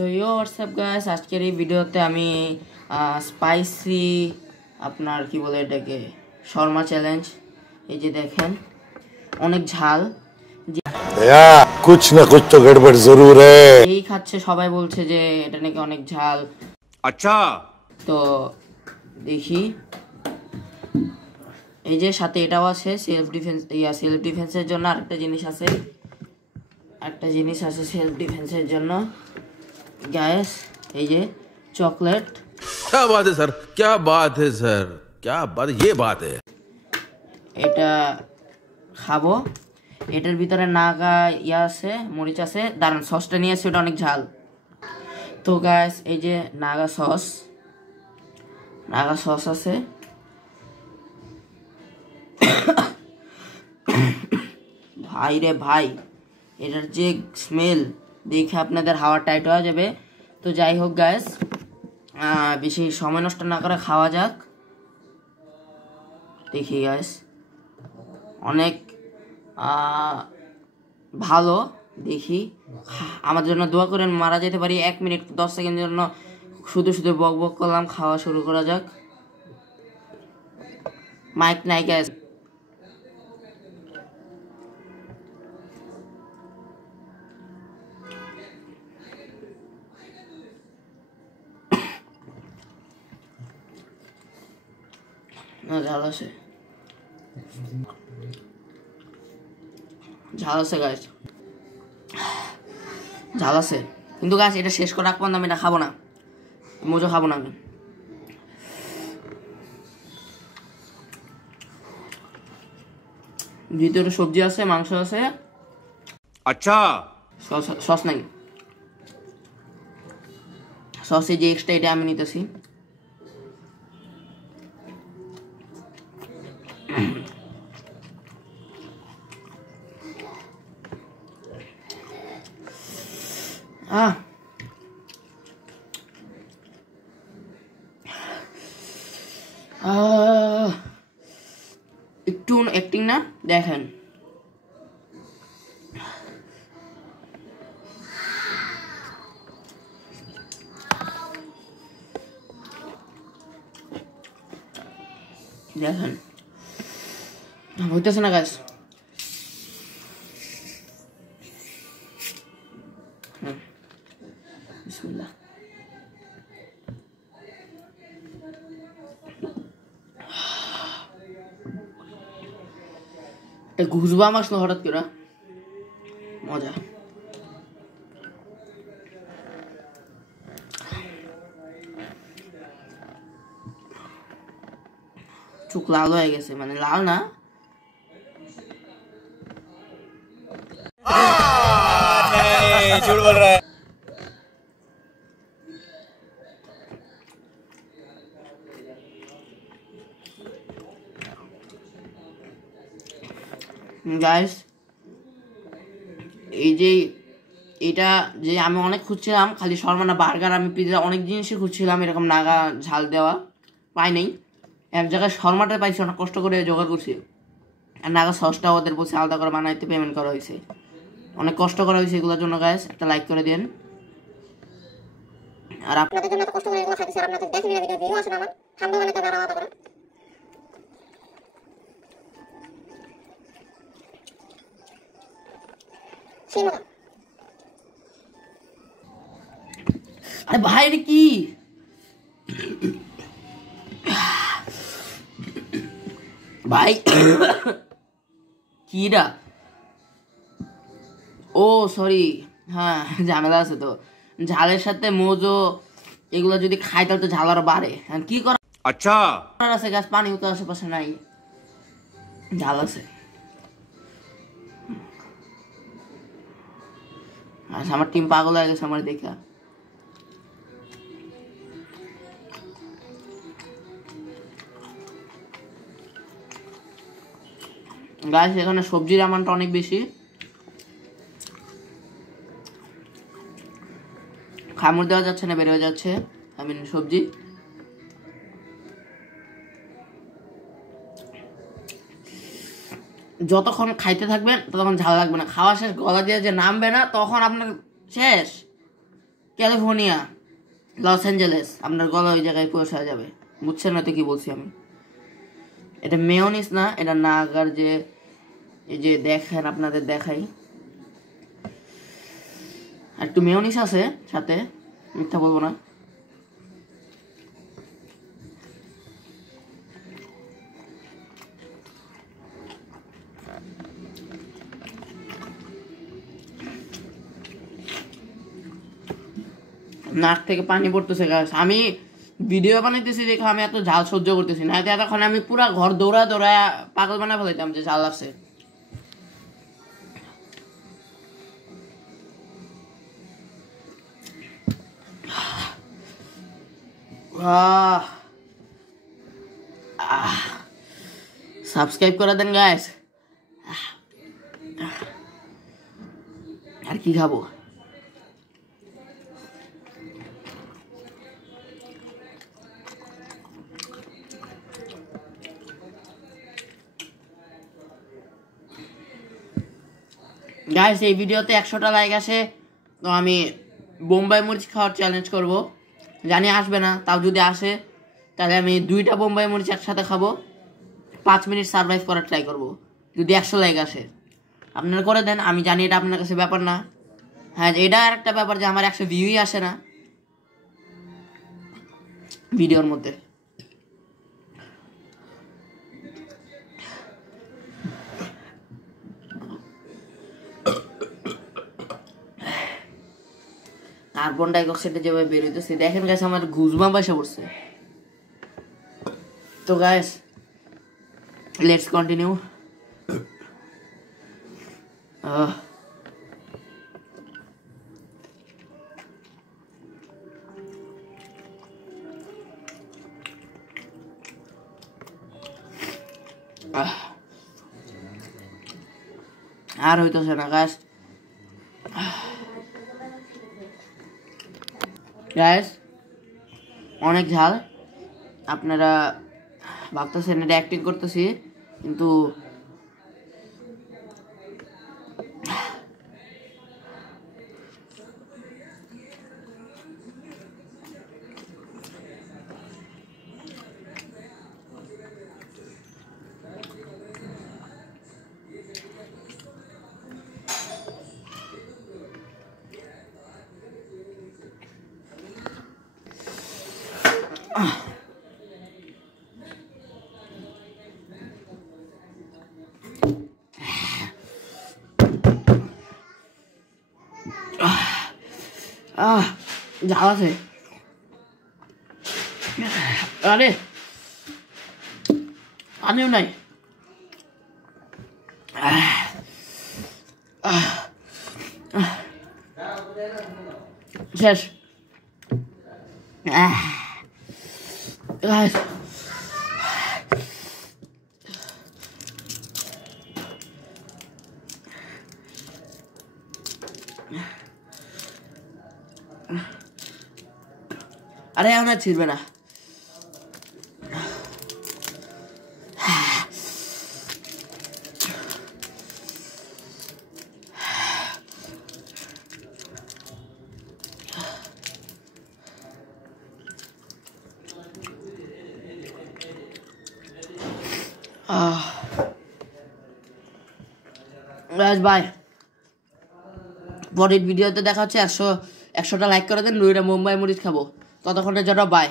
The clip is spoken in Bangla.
তো ইয়ো হোয়াটসঅ্যাপ গাইস, আজকের এই ভিডিওতে আমি স্পাইসি আপনার কি বলে এটাকে শর্মা চ্যালেঞ্জ। এই যে দেখেন অনেক ঝাল, कुछ ना कुछ तो गड़बड़ जरूर है। এই খাচ্ছে সবাই বলছে যে এটা নাকি অনেক ঝাল। अच्छा তো দেখি, এই যে সাথে এটাও আছে সেলফ ডিফেন্সের জন্য। আরেকটা জিনিস আছে, সেলফ ডিফেন্সের জন্য গ্যাস। এই যে চকলেট। क्या बात है सर, क्या बात है सर, क्या बात, ये बात है। এটা খাবো। এটার ভিতরে নাগা আছে, মরিচ আছে। দাঁড়ান, সসটা নিয়ে আসছে, ওটা অনেক ঝাল। তো গাইস এই যে নাগা সস আছে। ভাই রে ভাই, এটার যে স্মেল দেখে আপনাদের হাওয়া টাইট হয়ে যাবে। তো যাই হোক গাইস, বেশি সময় নষ্ট না করে খাওয়া যাক। দেখি গাইস, অনেক ভালো। দেখি, আমার জন্য দোয়া করেন, মারা যেতে পারি। 1 মিনিট 10 সেকেন্ডের জন্য শুধু শুধু বক বক করলাম। খাওয়া শুরু করা যাক। মাইক নাই গাইস। ঝাল আছে গাইস, ঝাল আছে। কিন্তু গাছ এটা শেষ করে রাখবো না, আমি এটা খাবো না, মজা খাবো না আমি। ভিতরে সবজি আছে, মাংস আছে। अच्छा সস নাই, সসে যে এক্সট্রা এটা আমি নিতেছি। একটু অ্যাক্টিং না দেখেন। দেখেন হইতেছে না গাছ। বিসমিল্লাহ। ঘুষবা আমার আসলো হঠাৎ করে, মজা। চোখ লাল হয়ে গেছে, মানে লাল না, झूठ बोल रहा है। গাইস এই যে এটা যে আমি অনেক খুঁজছিলাম, খালি শর্মা না, বার্গার, আমি পিৎজা, অনেক জিনিসই খুঁজছিলাম এরকম নাগা ঝাল দেওয়া, পাই নাই। এক জায়গায় শর্মাটা পাইছি, অনেক কষ্ট করে জোগাড় করছি। আর নাগা সসটা ওদের বলছে আলাদা করে বানাইতে, পেমেন্ট করা হয়েছে, অনেক কষ্ট করা হয়েছে এগুলোর জন্য। গাইস একটা লাইক করে দেন। আর আপনাদের জন্য এত কষ্ট করে এগুলো খাইতেছি, আর আপনাদের দেখেন না ভিডিও ভিউ আসে না, আমার হামদা বানাতে দাঁড়া আলাদা করে। আরে ভাই রে কি ভাই কিরা, ও সরি, হ্যাঁ ঝামেলা আছে তো। ঝালের সাথে মোজো এগুলো যদি খাই তাহলে তো ঝাল আরো বাড়ে। কি করার अच्छा আছে গাছ, পানিও তো আশেপাশে নাই, ঝাল আছে। আচ্ছা, আমার টিম পাগল হয়ে গেছে আমার দেখা। গাছ এখানে সবজির আমানটা অনেক বেশি, খামড় দেওয়া যাচ্ছে না, বের হয়ে যাচ্ছে। সবজি যতক্ষণ খাইতে থাকবেন ততক্ষণ ঝাল লাগবে না। খাওয়া শেষ, গলা দিয়ে যে নামবে না তখন আপনার শেষ। ক্যালিফোর্নিয়া, লস অ্যাঞ্জেলেস, আপনার গলা ওই জায়গায় পৌঁছা যাবে। বুঝছেন না তো কি বলছি আমি? এটা মেয়োনিজ না, এটা নাগার যে এই যে দেখেন আপনাদের দেখাই, একটু মেয়োনিজ আছে সাথে, মিথ্যা বলবো না। নাক থেকে পানি পড়তেছে গাছ। আমি ভিডিও বানাইতেছি দেখে আমি এত ঝাল সহ্য করতেছি না, এতক্ষণ আমি পুরা ঘর দৌড়া দৌড়া পাগল বানা ফেলাইতাম যে ঝাল আছে। সাবস্ক্রাইব করে দেন গাইস। আর কি খাবো? গাইস এই ভিডিওতে 100টা লাইক আসে তো আমি বোম্বাই মরিচ খাওয়ার চ্যালেঞ্জ করব। জানি আসবে না, তাও যদি আসে তাহলে আমি 2টা বোম্বাই মরিচ একসাথে খাবো, 5 মিনিট সার্ভাইভ করার ট্রাই করব যদি 100 লাইক আসে। আপনারা করে দেন, আমি জানি এটা আপনার কাছে ব্যাপার না। হ্যাঁ, এটা আর একটা ব্যাপার যে আমার 100 ভিউই আসে না ভিডিওর মধ্যে। কার্বন ডাইঅক্সাইডে যেভাবে বের হইতেছে দেখেন গাইস, আমার গুজবাম্প এসে পড়ছে। তো গাইস লেটস কন্টিনিউ। আর হইতেছে না গাইস। গাইস অনেক ঝাল, আপনারা ভাবতেছেন এটা অ্যাক্টিং করতেছি, কিন্তু ঝাল আছে। আরে আমিও নাই। শেষ। আরে আমার ছিড়বে না। বাই, পরের ভিডিওতে দেখা হচ্ছে। 100টা লাইক করে দেন, 2টা মুম্বাই মরিচ খাবো। ততক্ষণের জন্য বাই।